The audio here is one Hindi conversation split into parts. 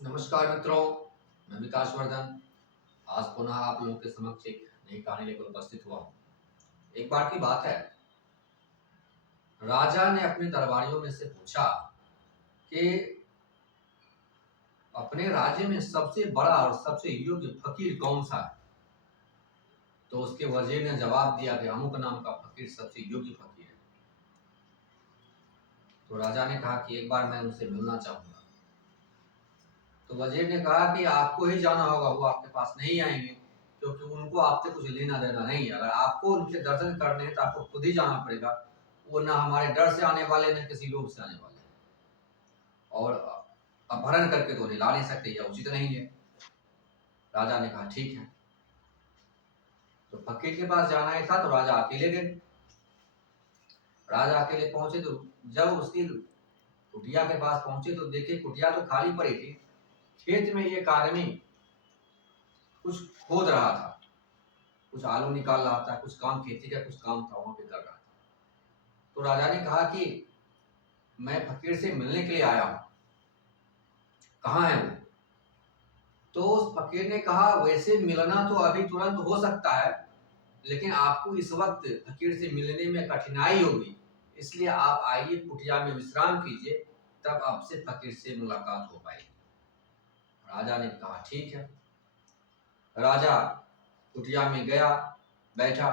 नमस्कार मित्रों, मैं विकास वर्धन। आज पुनः आप लोगों के समक्ष एक नई कहानी लेकर उपस्थित हुआ हूँ। एक बार की बात है, राजा ने अपने दरबारियों में से पूछा कि अपने राज्य में सबसे बड़ा और सबसे योग्य फकीर कौन सा है। तो उसके वजीर ने जवाब दिया कि अमुक नाम का फकीर सबसे योग्य फकीर है। तो राजा ने कहा कि एक बार मैं उनसे मिलना चाहूंगा। तो वजीर ने कहा कि आपको ही जाना होगा, वो आपके पास नहीं आएंगे, क्योंकि उनको आपसे कुछ लेना देना नहीं है। अगर आपको उनके दर्शन करने हैं तो आपको खुद ही जाना पड़ेगा। वो ना हमारे डर से आने वाले, न किसी लोभ से आने वाले, और अपहरण करके तो उन्हें ला नहीं सकते, यह उचित नहीं है। राजा ने कहा ठीक है। तो फकीर के पास जाना ही था, तो राजा अकेले गए। राजा अकेले पहुंचे तो जब उसकी कुटिया के पास पहुंचे तो देखे कुटिया तो खाली पड़ी थी। खेत में एक आदमी कुछ खोद रहा था, कुछ आलू निकाल रहा था, कुछ काम खेती का कुछ काम था वहां पे कर रहा था। तो राजा ने कहा कि मैं फकीर से मिलने के लिए आया हूं, कहाँ है वो। तो उस फकीर ने कहा वैसे मिलना तो अभी तुरंत हो सकता है, लेकिन आपको इस वक्त फकीर से मिलने में कठिनाई होगी, इसलिए आप आइए कुटिया में विश्राम कीजिए, तब आपसे फकीर से मुलाकात हो पाएगी। राजा ने कहा ठीक है। राजा कुटिया में गया, बैठा।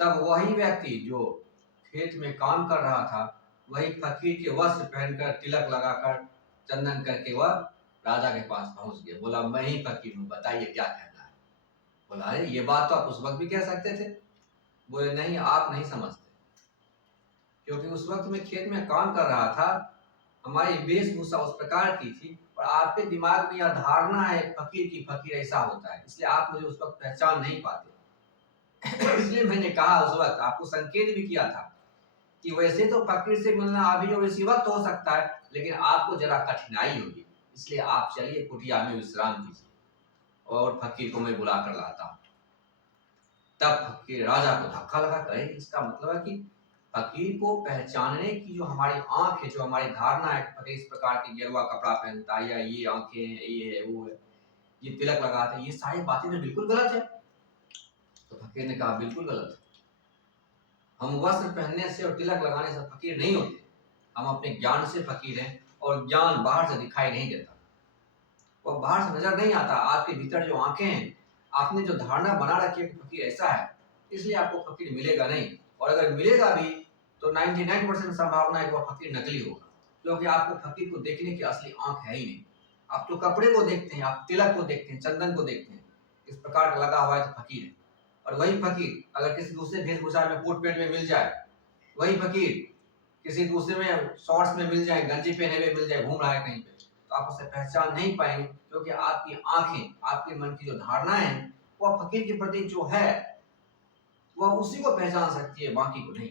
तब वही व्यक्ति जो खेत में काम कर रहा था, वही फकीर के वस्त्र पहनकर, तिलक लगाकर, चंदन करके वह राजा के पास पहुंच गया। बोला मैं ही फकीर हूं, बताइए क्या कहना है। बोला अरे ये बात तो आप उस वक्त भी कह सकते थे। बोले नहीं, आप नहीं समझते, क्योंकि उस वक्त मैं खेत में काम कर रहा था, हमारी वेशभूषा उस प्रकार की थी, और आपके दिमाग में यह धारणा है फकीर की, फकीर ऐसा होता है, इसलिए आप मुझे उस वक्त पहचान नहीं पाते। इसलिए मैंने कहा उस वक्त, आपको संकेत भी किया था कि वैसे तो फकीर से मिलना अभी और इसी वक्त हो सकता है, लेकिन आपको जरा कठिनाई होगी, इसलिए आप चलिए कुटिया में विश्राम कीजिए और फकीर को मैं बुला कर लाता हूँ। तब फकीर राजा को धक्का लगा, कहे इसका मतलब है कि फकीर को पहचानने की जो हमारी आंख है, जो हमारी धारणा है, फकीर इस प्रकार की गेरुआ कपड़ा पहनता है, या ये आंखें हैं, ये है, वो है, ये तिलक लगाता है, ये सारी बातें तो बिल्कुल गलत है। तो फकीर ने कहा बिल्कुल गलत है। हम वस्त्र पहनने से और तिलक लगाने से फकीर नहीं होते, हम अपने ज्ञान से फकीर हैं, और ज्ञान बाहर से दिखाई नहीं देता, वो बाहर से नजर नहीं आता। आपके भीतर जो आंखें हैं, आपने जो धारणा बना रखी है कि फकीर ऐसा है, इसलिए आपको फकीर मिलेगा नहीं। और अगर मिलेगा भी तो 99% संभावना है कि वह फकीर नकली होगा, क्योंकि आपको फकीर को देखने की असली आंख है ही नहीं। आप तो कपड़े को देखते हैं, आप तिलक को देखते हैं, चंदन को देखते हैं, इस प्रकार का लगा हुआ है तो फकीर है। और वही फकीर अगर किसी दूसरे वेशभूषा में, कोट पैंट में मिल जाए, वही फकीर किसी दूसरे में शॉर्ट्स में मिल जाए, गंजी पहने हुए मिल जाए, घूम रहा है कहीं पे, तो आप उसे पहचान नहीं पाएंगे, क्योंकि आपकी आंखें, आपके मन की जो धारणाएं हैं, वह फकीर के प्रति जो है वह उसी को पहचान सकती है, बाकी को नहीं।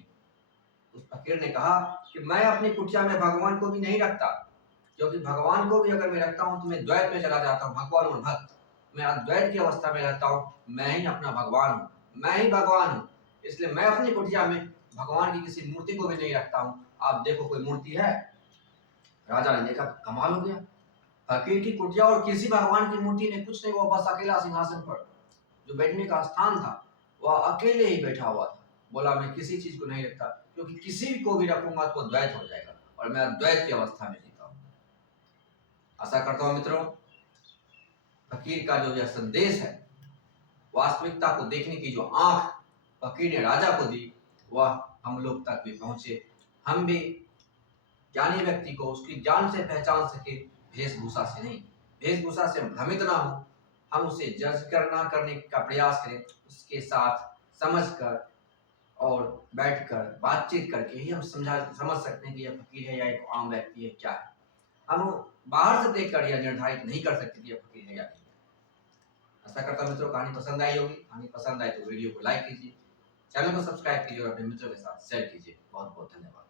उस फकीर ने कहा कि मैं अपनी कुटिया में भगवान को भी नहीं रखता, क्योंकि भगवान को भी अगर मैं रखता हूं तो मैं द्वैत में चला जाता हूं, भगवान और भक्त। मैं अद्वैत की अवस्था में रहता हूं, मैं ही अपना भगवान हूं, मैं ही भगवान हूं, इसलिए मैं अपनी कुटिया में भगवान की किसी मूर्ति को भी नहीं रखता हूं। आप देखो कोई मूर्ति है। राजा ने देखा, कमाल हो गया, फकीर की कुटिया और किसी भगवान की मूर्ति नहीं, कुछ नहीं, वो बस अकेला सिंहासन पर जो बैठने का स्थान था, वह अकेले ही बैठा हुआ था। बोला मैं किसी चीज को नहीं रखता, क्योंकि किसी को भी रखूंगा तो द्वैत हो जाएगा, और मैं अद्वैत की अवस्था में जीता हूं। आशा करता हूं मित्रों, फकीर का जो यह संदेश है, वास्तविकता को देखने की जो आंख फकीर ने राजा को दी, वह हम लोग तक भी पहुंचे। हम भी ज्ञानी व्यक्ति को उसकी ज्ञान से पहचान सके, वेशभूषा से नहीं। वेशभूषा से भ्रमित ना हो, हम उसे जज करना करने का प्रयास करें, उसके साथ समझ कर और बैठकर बातचीत करके ही हम समझ सकते हैं कि यह फकीर है या एक आम व्यक्ति है, क्या है। हम बाहर से देखकर यह निर्धारित नहीं कर सकते कि यह फकीर है या नहीं। आशा करता हूं मित्रों कहानी पसंद आई होगी। कहानी पसंद आए तो वीडियो को लाइक कीजिए, चैनल को सब्सक्राइब कीजिए और अपने मित्रों के साथ शेयर कीजिए। बहुत बहुत धन्यवाद।